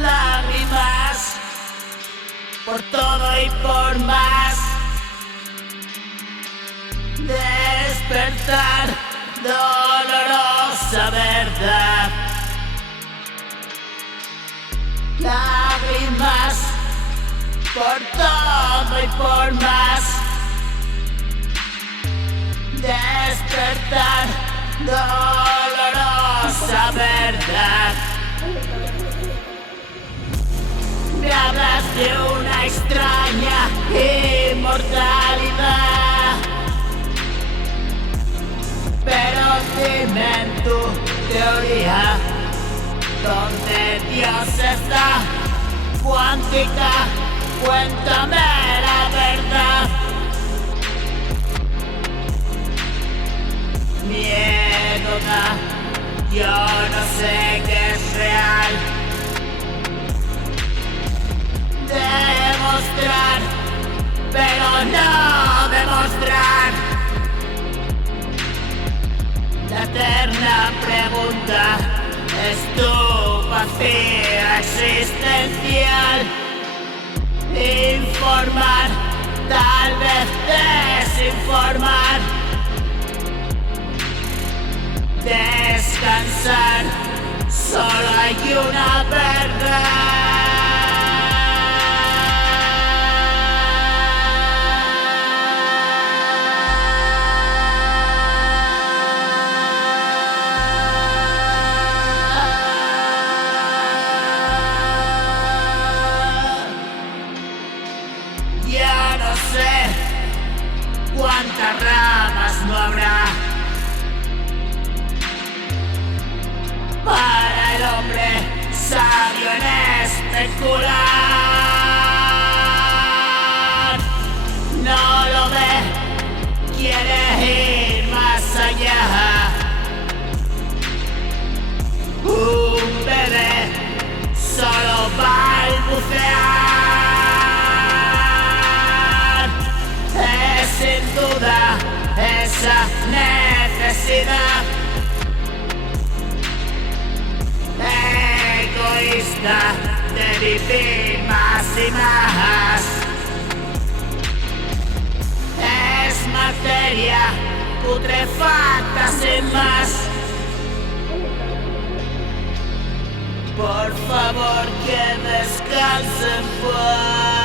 Lágrimas por todo y por más. Despertar, dolorosa verdad. Lágrimas por todo y por más. Despertar, dolorosa verdad. Me hablas de una extraña inmortalidad, pero dime en tu teoría, ¿dónde Dios está? Cuántica, cuéntame la verdad. Miedo da, yo no sé qué es real. Demostrar, pero no demostrar. La eterna pregunta es tu vacío existencial. Informar, tal vez desinformar. Descansar, solo hay una verdad. Ya no sé cuántas ramas no habrá para el hombre sabio en especular. No lo ve, quiere ir más allá. Un bebé solo balbucear. Es sin duda esa necesidad egoísta de vivir más y más. Es materia putrefacta sin más. Por favor que descansen pues.